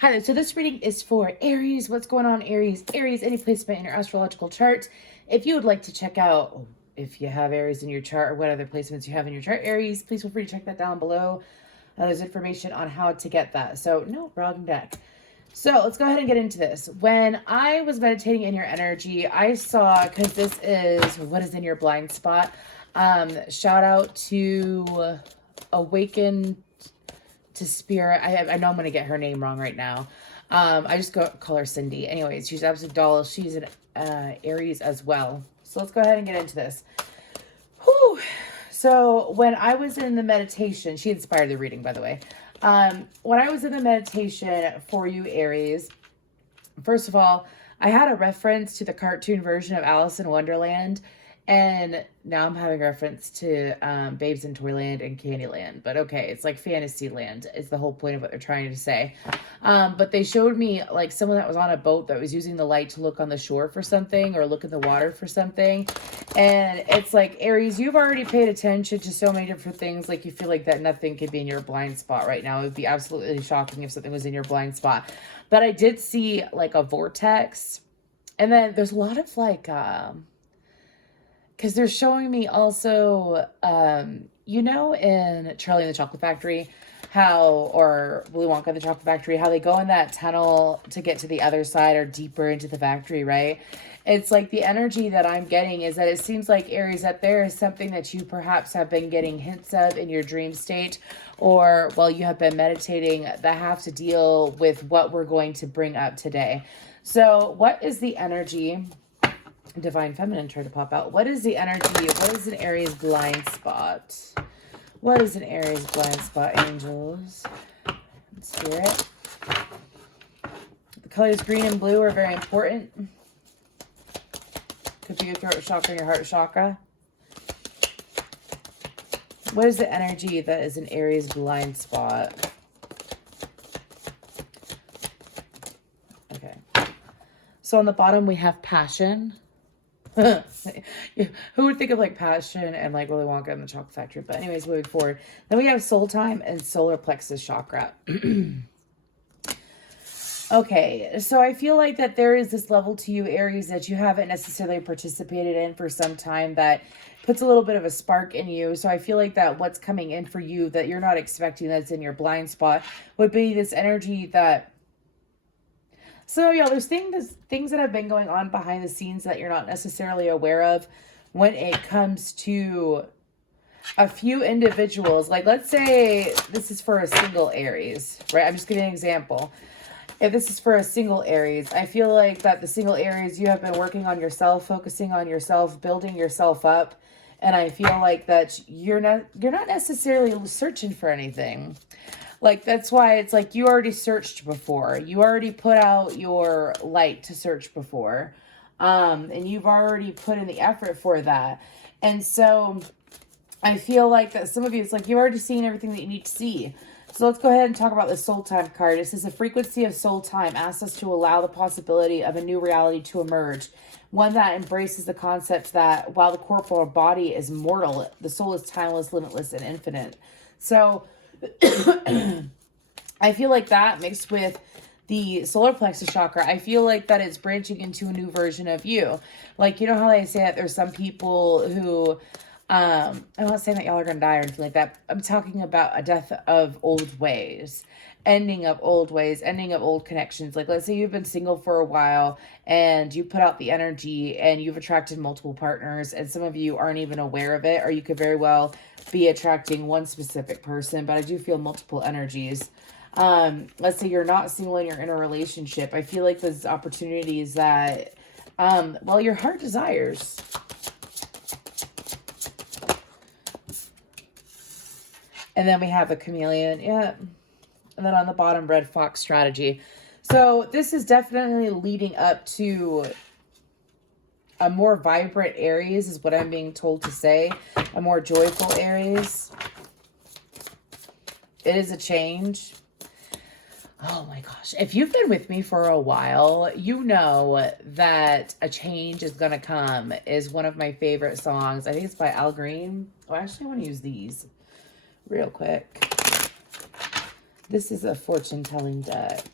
Hi there. So this reading is for Aries. What's going on, Aries? Aries, any placement in your astrological chart. If you would like to check out if you have Aries in your chart or what other placements you have in your chart, Aries, please feel free to check that down below. There's information on how to get that. So no, wrong deck. So let's go ahead and get into this. When I was meditating in your energy, I saw, because this is what is in your blind spot, shout out to Awaken to Spirit. I know I'm going to get her name wrong right now. I just call her Cindy. Anyways, she's absolute doll. She's an Aries as well. So let's go ahead and get into this. Whew. So when I was in the meditation, she inspired the reading, by the way. When I was in the meditation for you, Aries, first of all, I had a reference to the cartoon version of Alice in Wonderland. And now I'm having reference to Babes in Toyland and Candyland. But okay, it's like Fantasyland is the whole point of what they're trying to say. But they showed me like someone that was on a boat that was using the light to look on the shore for something or look in the water for something. And it's like, Aries, you've already paid attention to so many different things. Like you feel like that nothing could be in your blind spot right now. It would be absolutely shocking if something was in your blind spot. But I did see like a vortex. And then there's a lot of like... because they're showing me also, you know, in Charlie and the Chocolate Factory, or Willy Wonka and the Chocolate Factory, how they go in that tunnel to get to the other side or deeper into the factory, right? It's like the energy that I'm getting is that it seems like, Aries, that there is something that you perhaps have been getting hints of in your dream state, or while you have been meditating, that have to deal with what we're going to bring up today. So what is the energy? Divine Feminine tried to pop out. What is the energy? What is an Aries blind spot? What is an Aries blind spot, angels? Spirit. The colors green and blue are very important. Could be your throat chakra and your heart chakra. What is the energy that is an Aries blind spot? Okay. So on the bottom we have passion. Who would think of like passion and like Willy Wonka and the Chocolate Factory? But anyways, moving forward, then we have soul time and solar plexus chakra. Okay, so I feel like that there is this level to you, Aries, that you haven't necessarily participated in for some time that puts a little bit of a spark in you. So I feel like that what's coming in for you that you're not expecting that's in your blind spot would be this energy that... So, yeah, there's things that have been going on behind the scenes that you're not necessarily aware of when it comes to a few individuals. Like, let's say this is for a single Aries, right? I'm just giving an example. If this is for a single Aries, I feel like that the single Aries, you have been working on yourself, focusing on yourself, building yourself up. And I feel like that you're not necessarily searching for anything. Like, that's why it's like you already searched before. You already put out your light to search before. And you've already put in the effort for that. And so I feel like that some of you, it's like you've already seen everything that you need to see. So let's go ahead and talk about the soul time card. It says the frequency of soul time asks us to allow the possibility of a new reality to emerge. One that embraces the concept that while the corporal body is mortal, the soul is timeless, limitless, and infinite. So... I feel like that mixed with the solar plexus chakra, I feel like that it's branching into a new version of you. Like, you know how they say that there's some people who, I'm not saying that y'all are going to die or anything like that. I'm talking about a death of old ways, ending of old ways, ending of old connections. Like, let's say you've been single for a while and you put out the energy and you've attracted multiple partners and some of you aren't even aware of it, or you could very well be attracting one specific person, but I do feel multiple energies. Let's say you're not single and you're in a relationship. I feel like there's opportunities that, well, your heart desires. And then we have a chameleon. Yeah. And then on the bottom, red fox strategy. So this is definitely leading up to a more vibrant Aries is what I'm being told to say. A more joyful Aries. It is a change. Oh my gosh. If you've been with me for a while, you know that A Change Is Gonna Come is one of my favorite songs. I think it's by Al Green. Oh, actually, I want to use these real quick. This is a fortune-telling deck.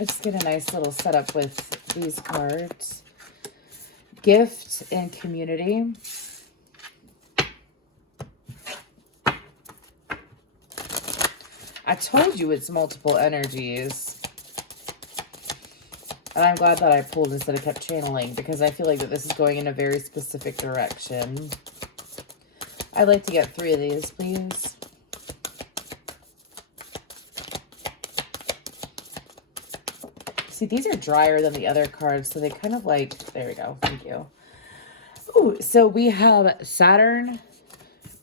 Let's get a nice little setup with these cards. Gift and community. I told you it's multiple energies. And I'm glad that I pulled instead of kept channeling, because I feel like that this is going in a very specific direction. I'd like to get 3 of these, please. See, these are drier than the other cards, so they kind of like, there we go, thank you. Ooh, so we have Saturn,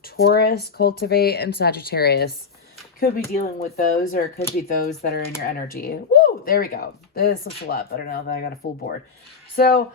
Taurus, Cultivate, and Sagittarius. Could be dealing with those, or it could be those that are in your energy. Woo, there we go. This looks a lot better now that I got a full board. So,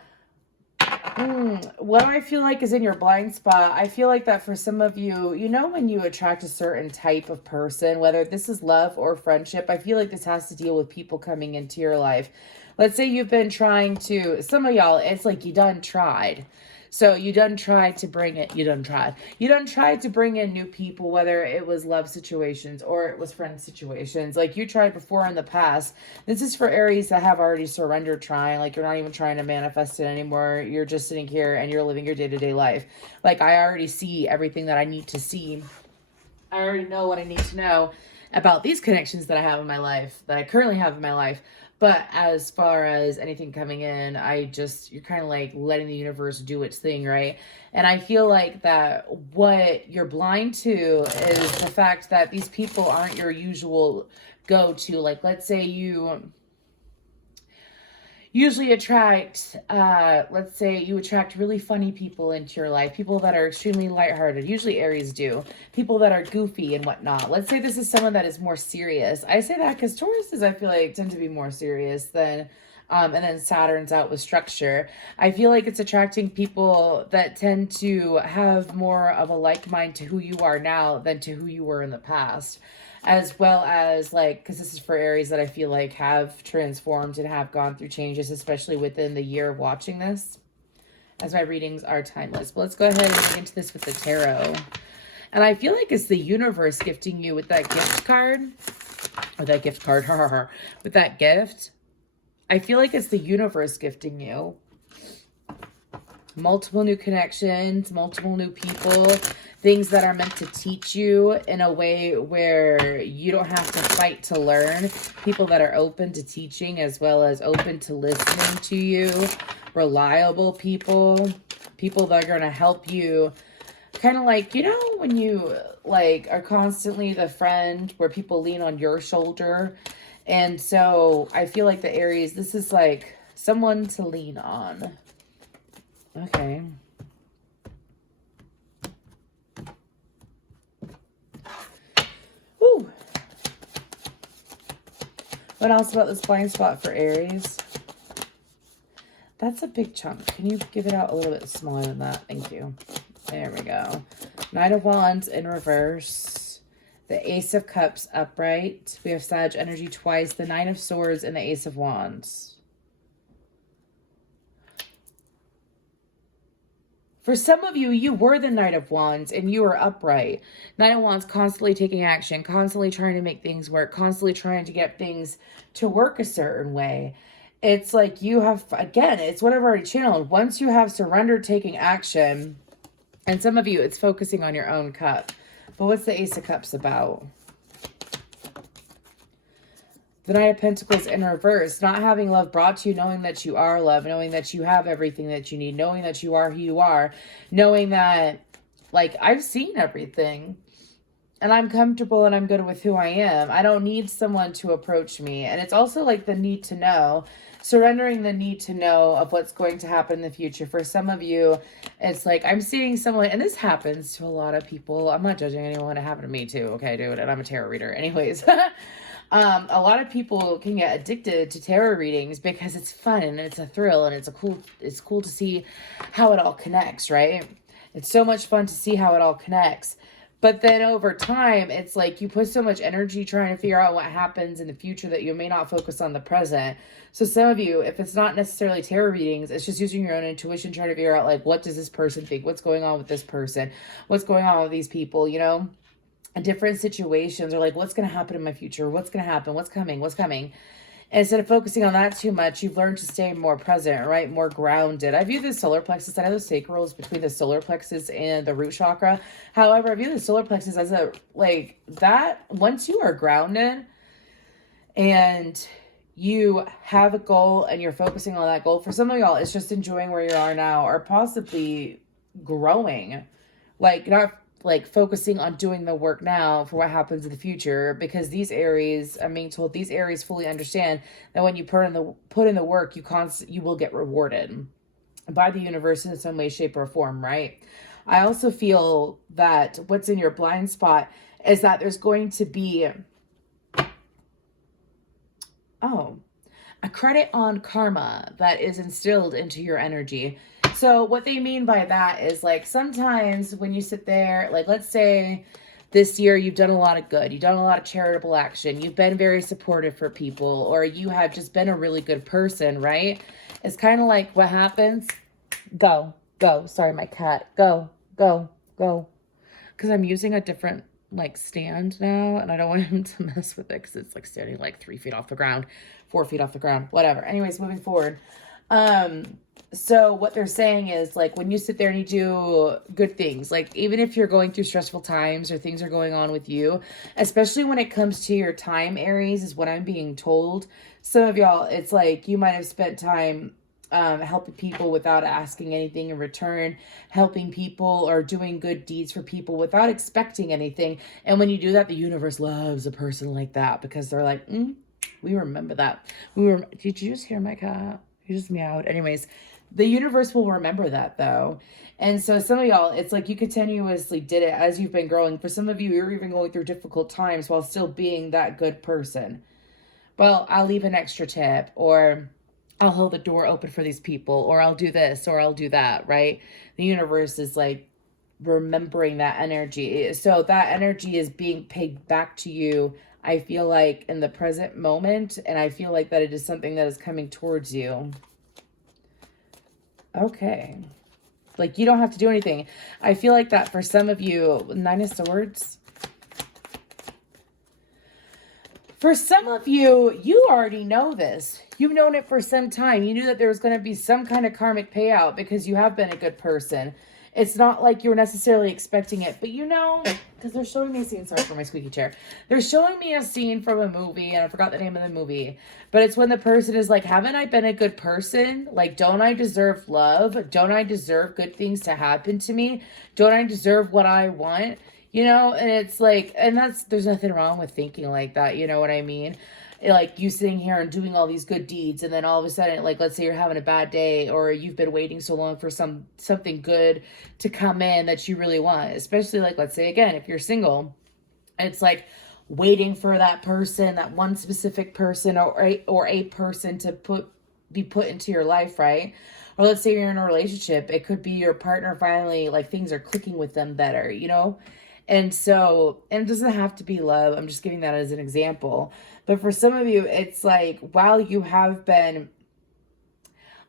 what I feel like is in your blind spot, I feel like that for some of you, you know, when you attract a certain type of person, whether this is love or friendship, I feel like this has to deal with people coming into your life. Let's say you've been trying to, some of y'all, it's like you done tried. So you done tried to bring it, you done tried to bring in new people, whether it was love situations or it was friend situations. Like you tried before in the past. This is for Aries that have already surrendered trying. Like you're not even trying to manifest it anymore. You're just sitting here and you're living your day-to-day life. Like I already see everything that I need to see. I already know what I need to know about these connections that I have in my life, that I currently have in my life. But as far as anything coming in, you're kind of like letting the universe do its thing, right? And I feel like that what you're blind to is the fact that these people aren't your usual go-to. Like, let's say you usually attract, let's say you attract really funny people into your life, people that are extremely lighthearted. Usually Aries do. People that are goofy and whatnot. Let's say this is someone that is more serious. I say that because Tauruses, I feel like, tend to be more serious than, and then Saturn's out with structure. I feel like it's attracting people that tend to have more of a like mind to who you are now than to who you were in the past. As well as, like, because this is for Aries that I feel like have transformed and have gone through changes, especially within the year of watching this, as my readings are timeless. But let's go ahead and get into this with the tarot. And I feel like it's the universe gifting you with that gift card, or that gift card, with that gift. I feel like it's the universe gifting you multiple new connections, multiple new people, things that are meant to teach you in a way where you don't have to fight to learn, people that are open to teaching as well as open to listening to you, reliable people, people that are going to help you. Kind of like, you know, when you like are constantly the friend where people lean on your shoulder. And so I feel like the Aries, this is like someone to lean on. Okay. Woo. What else about this blind spot for Aries? That's a big chunk. Can you give it out a little bit smaller than that? Thank you. There we go. Knight of Wands in reverse. The Ace of Cups upright. We have Sag energy twice. The Nine of Swords and the Ace of Wands. For some of you, you were the Knight of Wands and you were upright. Knight of Wands constantly taking action, constantly trying to make things work, constantly trying to get things to work a certain way. It's like you have, again, it's what I've already channeled. Once you have surrendered taking action, and some of you, it's focusing on your own cup. But what's the Ace of Cups about? The Knight of Pentacles in reverse, not having love brought to you, knowing that you are love, knowing that you have everything that you need, knowing that you are who you are, knowing that, like, I've seen everything and I'm comfortable and I'm good with who I am. I don't need someone to approach me. And it's also like the need to know, surrendering the need to know of what's going to happen in the future. For some of you, it's like I'm seeing someone, and this happens to a lot of people. I'm not judging anyone. It happened to me too. Okay, dude, and I'm a tarot reader. Anyways. A lot of people can get addicted to tarot readings because it's fun and it's a thrill and it's cool to see how it all connects, right? It's so much fun to see how it all connects. But then over time, it's like you put so much energy trying to figure out what happens in the future that you may not focus on the present. So some of you, if it's not necessarily tarot readings, it's just using your own intuition, trying to figure out, like, what does this person think? What's going on with this person? What's going on with these people, you know? Different situations, or like, what's going to happen in my future? What's going to happen? What's coming? What's coming? And instead of focusing on that too much, you've learned to stay more present, right? More grounded. I view the solar plexus, I know the sacral is between the solar plexus and the root chakra. However, I view the solar plexus as a, like, that once you are grounded and you have a goal and you're focusing on that goal, for some of y'all, it's just enjoying where you are now, or possibly growing. Like, not like focusing on doing the work now for what happens in the future, because these Aries, I'm being told, these Aries fully understand that when you put in the work, you will get rewarded by the universe in some way, shape, or form, right? I also feel that what's in your blind spot is that there's going to be a credit on karma that is instilled into your energy. So what they mean by that is, like, sometimes when you sit there, like, let's say this year you've done a lot of good, you've done a lot of charitable action, you've been very supportive for people, or you have just been a really good person, right? It's kind of like what happens. Go. Sorry, my cat. Go. Because I'm using a different, like, stand now, and I don't want him to mess with it because it's like standing like 3 feet off the ground, 4 feet off the ground, whatever. Anyways, moving forward. So what they're saying is, like, when you sit there and you do good things, like, even if you're going through stressful times or things are going on with you, especially when it comes to your time, Aries, is what I'm being told. Some of y'all, it's like you might have spent time helping people without asking anything in return, helping people or doing good deeds for people without expecting anything. And when you do that, the universe loves a person like that, because they're like, we remember that. Did you just hear my cat? He just meowed. Anyways, the universe will remember that, though. And so some of y'all, it's like you continuously did it as you've been growing. For some of you, you're even going through difficult times while still being that good person. Well, I'll leave an extra tip, or I'll hold the door open for these people, or I'll do this, or I'll do that, right? The universe is like remembering that energy. So that energy is being paid back to you, I feel like, in the present moment. And I feel like that it is something that is coming towards you. Okay. Like, you don't have to do anything. I feel like that for some of you, 9 of Swords. For some of you, you already know this. You've known it for some time. You knew that there was going to be some kind of karmic payout because you have been a good person. It's not like you were necessarily expecting it, but you know, because they're showing me a scene. Sorry for my squeaky chair. They're showing me a scene from a movie, and I forgot the name of the movie. But it's when the person is like, haven't I been a good person? Like, don't I deserve love? Don't I deserve good things to happen to me? Don't I deserve what I want? You know, and it's like, and there's nothing wrong with thinking like that. You know what I mean? Like, you sitting here and doing all these good deeds, and then all of a sudden, like, let's say you're having a bad day, or you've been waiting so long for something good to come in that you really want. Especially, like, let's say again, if you're single, it's like waiting for that person, that one specific person, or a person to be put into your life, right? Or let's say you're in a relationship, it could be your partner finally, like, things are clicking with them better, you know? And so, and it doesn't have to be love. I'm just giving that as an example. But for some of you, it's like, while you have been,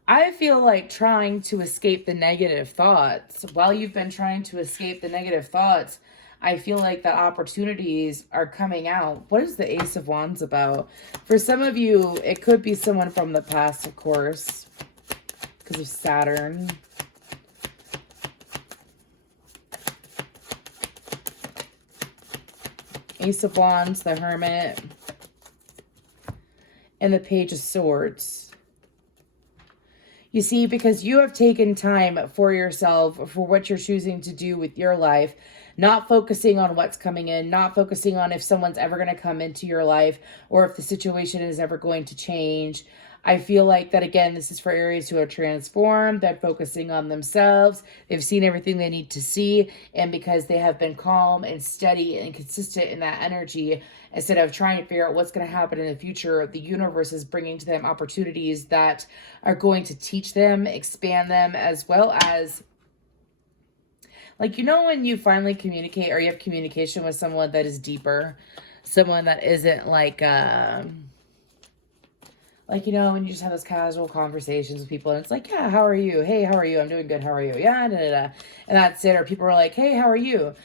I feel like, trying to escape the negative thoughts, while you've been trying to escape the negative thoughts, I feel like that opportunities are coming out. What is the Ace of Wands about? For some of you, it could be someone from the past, of course, because of Saturn. Ace of Wands, the Hermit, and the Page of Swords. You see, because you have taken time for yourself, for what you're choosing to do with your life, not focusing on what's coming in, not focusing on if someone's ever going to come into your life, or if the situation is ever going to change. I feel like that, again, this is for Aries who are transformed. They're focusing on themselves. They've seen everything they need to see. And because they have been calm and steady and consistent in that energy, instead of trying to figure out what's going to happen in the future, the universe is bringing to them opportunities that are going to teach them, expand them, as well as, Like, you know, when you finally communicate or you have communication with someone that is deeper, someone that isn't like, you know, when you just have those casual conversations with people and it's like, yeah, how are you? Hey, how are you? I'm doing good. How are you? Yeah, da, da, da. And that's it. Or people are like, hey, how are you?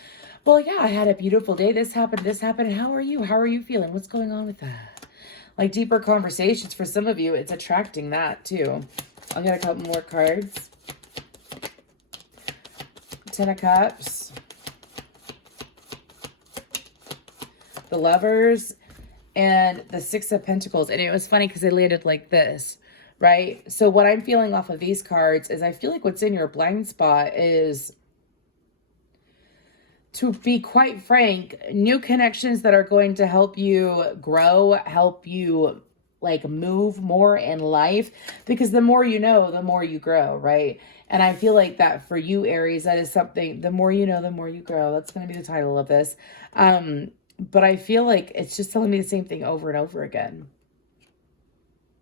Well, yeah, I had a beautiful day. This happened. And how are you? How are you feeling? What's going on with that? Like deeper conversations. For some of you, it's attracting that too. I'll get a couple more cards. 10 of Cups. The Lovers. And the 6 of Pentacles. And it was funny because they landed like this, right? So what I'm feeling off of these cards is I feel like what's in your blind spot is, to be quite frank, new connections that are going to help you grow, help you like move more in life, because the more you know, the more you grow, right? And I feel like that for you, Aries, that is something, the more you know, the more you grow. That's going to be the title of this. But I feel like it's just telling me the same thing over and over again.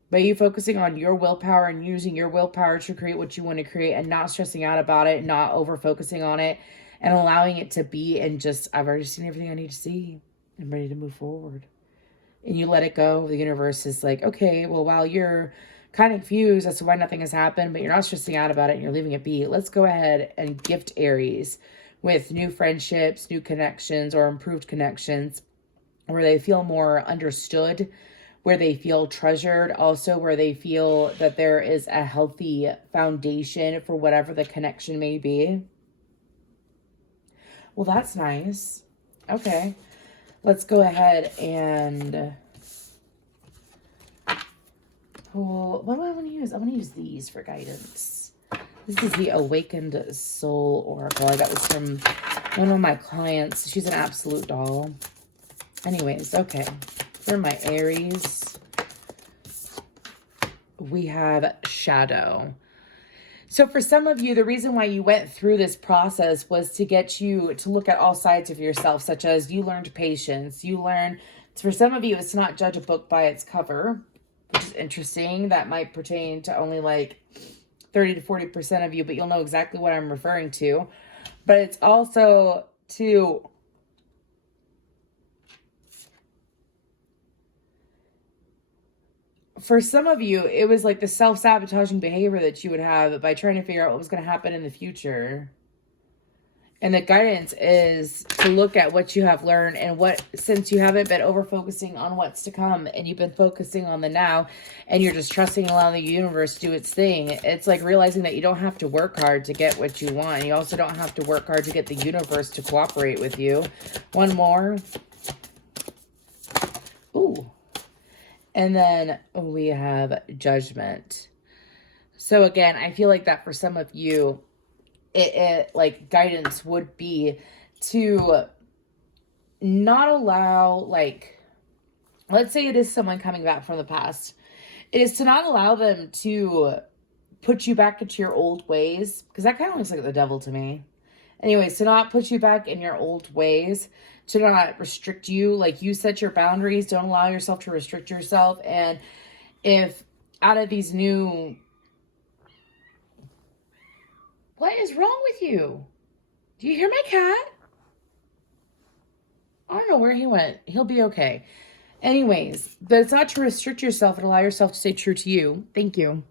But you focusing on your willpower and using your willpower to create what you want to create and not stressing out about it, not over focusing on it and allowing it to be, and just, I've already seen everything I need to see. I'm ready to move forward. And you let it go. The universe is like, okay, well, while you're kind of confused as to why nothing has happened, but you're not stressing out about it and you're leaving it be, let's go ahead and gift Aries with new friendships, new connections, or improved connections where they feel more understood, where they feel treasured, also where they feel that there is a healthy foundation for whatever the connection may be. Well, that's nice. Okay. Let's go ahead and pull, what do I want to use? I want to use these for guidance. This is the Awakened Soul Oracle. I got this from one of my clients. She's an absolute doll. Anyways, okay. For my Aries, we have Shadow. So for some of you, the reason why you went through this process was to get you to look at all sides of yourself, such as you learned patience. You learned, for some of you, it's not judge a book by its cover, which is interesting. That might pertain to only like 30 to 40% of you, but you'll know exactly what I'm referring to. But it's also to for some of you, it was like the self-sabotaging behavior that you would have by trying to figure out what was going to happen in the future. And the guidance is to look at what you have learned and what, since you haven't been over-focusing on what's to come and you've been focusing on the now and you're just trusting and allowing the universe to do its thing, it's like realizing that you don't have to work hard to get what you want. You also don't have to work hard to get the universe to cooperate with you. One more. Ooh. And then we have Judgment. So again, I feel like that for some of you, it like guidance would be to not allow, like, let's say it is someone coming back from the past. It is to not allow them to put you back into your old ways, because that kind of looks like the devil to me. Anyways, to not put you back in your old ways, to not restrict you. Like, you set your boundaries. Don't allow yourself to restrict yourself. And if out of these new... What is wrong with you? Do you hear my cat? I don't know where he went. He'll be okay. Anyways, but it's not to restrict yourself and allow yourself to stay true to you. Thank you.